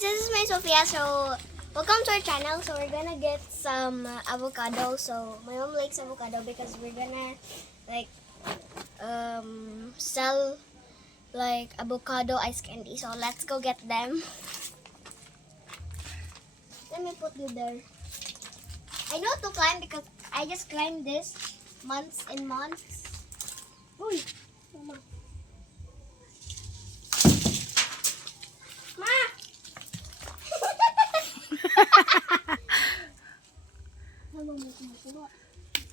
This is my Sophia. So, welcome to our channel. So, we're gonna get some avocado. So, my mom likes avocado because we're gonna like sell like avocado ice candy. So, let's go get them. Let me put you there. I know to climb because I just climbed this months and months. Uy, mama. Ma!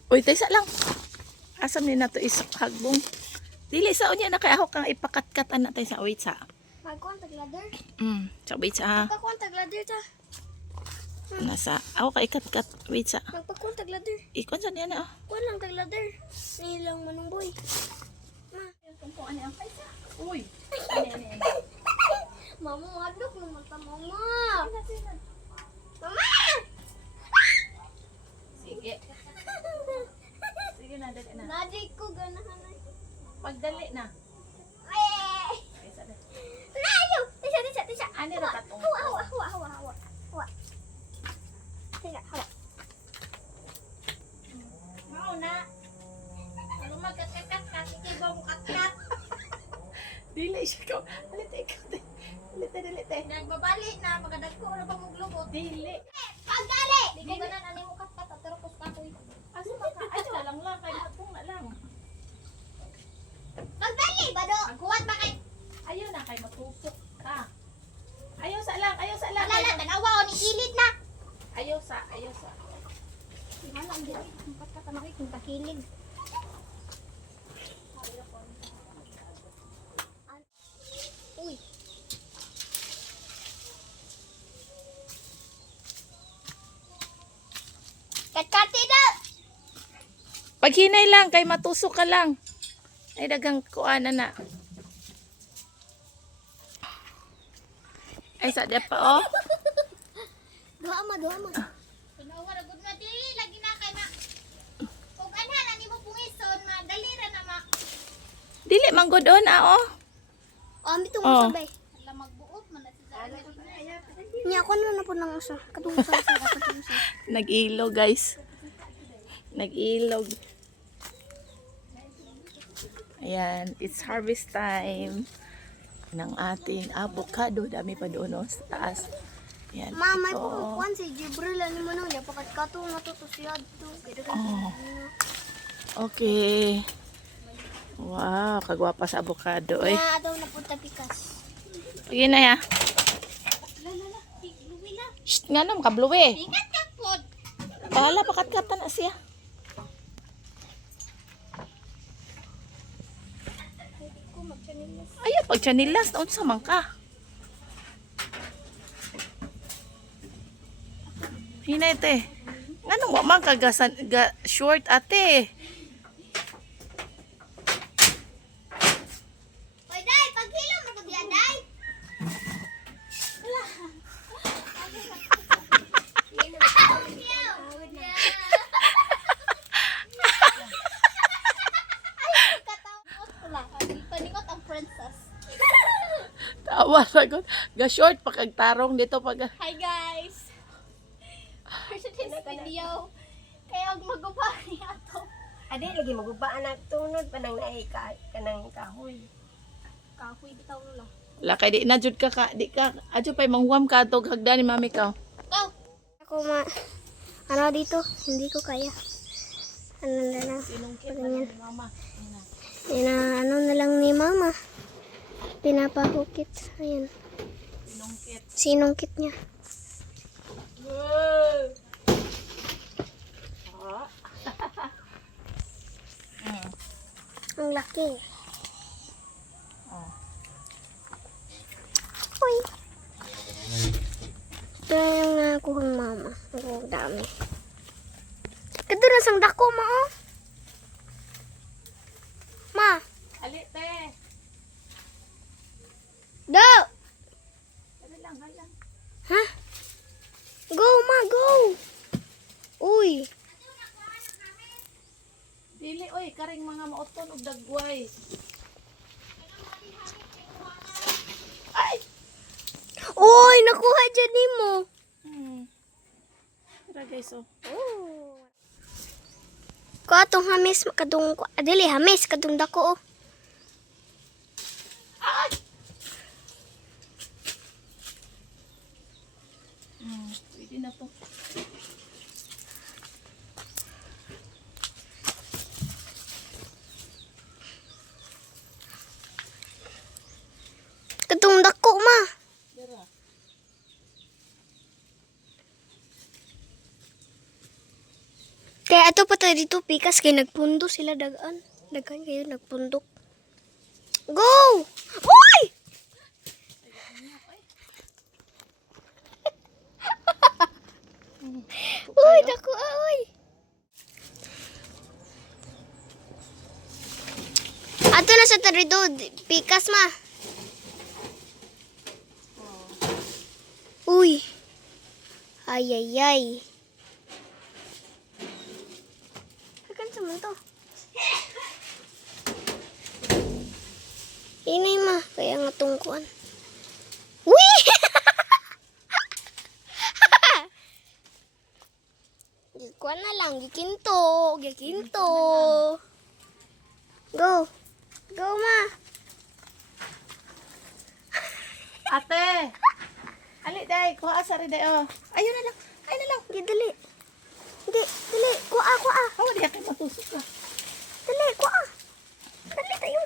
Uy, taysa lang. Asam ni na to is hagbong. Dili sa unya na kay ako kang ipakatkat ana tay sa wait sa. Magkuhan tagladder? Sa wait sa. Magkuhan tagladder ta. Nasa ako kay ikat-kat wait sa. Magpakuhan tagladder. Ikon sa niya na. Kuhan lang tagladder. Nilang manong boy. Ma. Kumpo ani ang kaysa. Uy. Mama, madok naman ta mama. Mama! Sige. Sige na dali na. Nadik ko ganahan ay. Pagdali na. Eh! Kaysa na. Layo! Tisa. Ani ra katong. Hawa. Teka, hawa. Mao na. Ano magkat-kat ka sige ba mo katkat? Dili siya ko. Alite ikaw. Alite. Nagbabali na, magadag ko na bang muglubot. Dili. Pagdali! Di ko ganan, ani mo kat-kat, at pero kuskakoy. Asa ba ka? Ay, wala lang kay hatong na lang. Pagdali, bado! Magkuhan ba kay? Ayaw na kay matusok ka. Ayaw sa lang. Wala na, tanawa o, nikilid na! Ayaw sa. Wala, ang dili. Ang kat-kat, anak kung takilig. Uy! Kat-kati na! Paghinay lang kay matusok ka lang. Ay dagang kuana na. Ay sa dia pa oh. Doa ma. Tanawa na gud na dili lagi na kay ma. Ug anhan ani mo pungison ma dali ra na ma. Dili man gud on oh. Ami tong Oh. sabay. Ala magbuot man na sa. Nya ko na po nang usa. Katong sa katong sa. Nag-ilog guys. Nag-ilog. Ayan, it's harvest time ng ating avocado. Dami pa doon oh, sa taas. Ayan, Ma, may ito. pukuan si Jibril ani mo nang pakat kato na to siyad to. Oh. Okay. Wow, kagwapa sa avocado. Oy. Na daw na punta pikas. Sige na ya. La, luwi na. Shh, nga nam, kabluwe. Ingat ka pod. Bahala, pakat-katan na siya. Ko magchanilas. Ayaw, pag chanilas, naon sa man ka. Hinay, te. Nga nung waman ka short, ate. Oy, day, paghilom na ko diya, day. Paningot ang princess. Tawa, sagot. Ga-short, pakagtarong dito pag... Hi guys! For today's video, kaya maguba niya ito. Adi lagi magubaan na tunod pa nang naika kanang kahoy. Kahoy, bitaw mo lang. Wala kay di na jud ka di ka. Adyo pa'y manghuam ka to hagdan ni mami ka. Go! Ako ano dito, hindi ko kaya. Ano na lang. Sinungkit na ni mama. ano na lang ni mama. Pinapahukit. Ayan. Sinungkit. Sinungkit niya. Ang laki. Oh. Uy! Ito yung nakuhang mama. Ang dami. Kaduras ang dako, ma, oh. Ma! Ali te. Do! Dali lang, halang. Ha? Go, ma, go! Uy! Dili oy, karing mga mauton og dagway. Ay! Uy, nakuha dyan ni mo. Tara guys, oh. Kuha tong hamis, kadung, dili, hamis, kadung dako, oh. Pwede na to. Kadung dako, ma. Tara. Kaya ato pa tayo dito, pikas, kaya nagpundo sila dagaan. Dagan kayo, nagpundok. Go! Uy! Uy, dako, uy! Ato na sa tayo dito, pikas, ma. Uy! Ay, ay, ay. Hakan sa to. Ini mah kaya nga tungkuan. Uy! Gikuan na lang, gikinto, gikinto. Go. Go, ma. Ate! Ali, day. Kuha sa rin, day, oh. Ayun na lang. Ayun na lang. Dali. Hindi, dali. Kuha, kuha. Oh, di akin matusok ka. Dali, kuha. Dali tayo.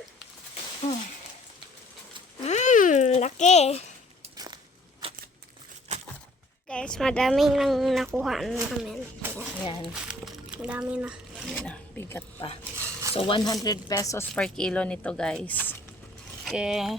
Hmm. Laki. Guys, madami nang nakuha namin. Ayan. Madami na. Ayan na. Bigat pa. So, 100 pesos per kilo nito, guys. Okay.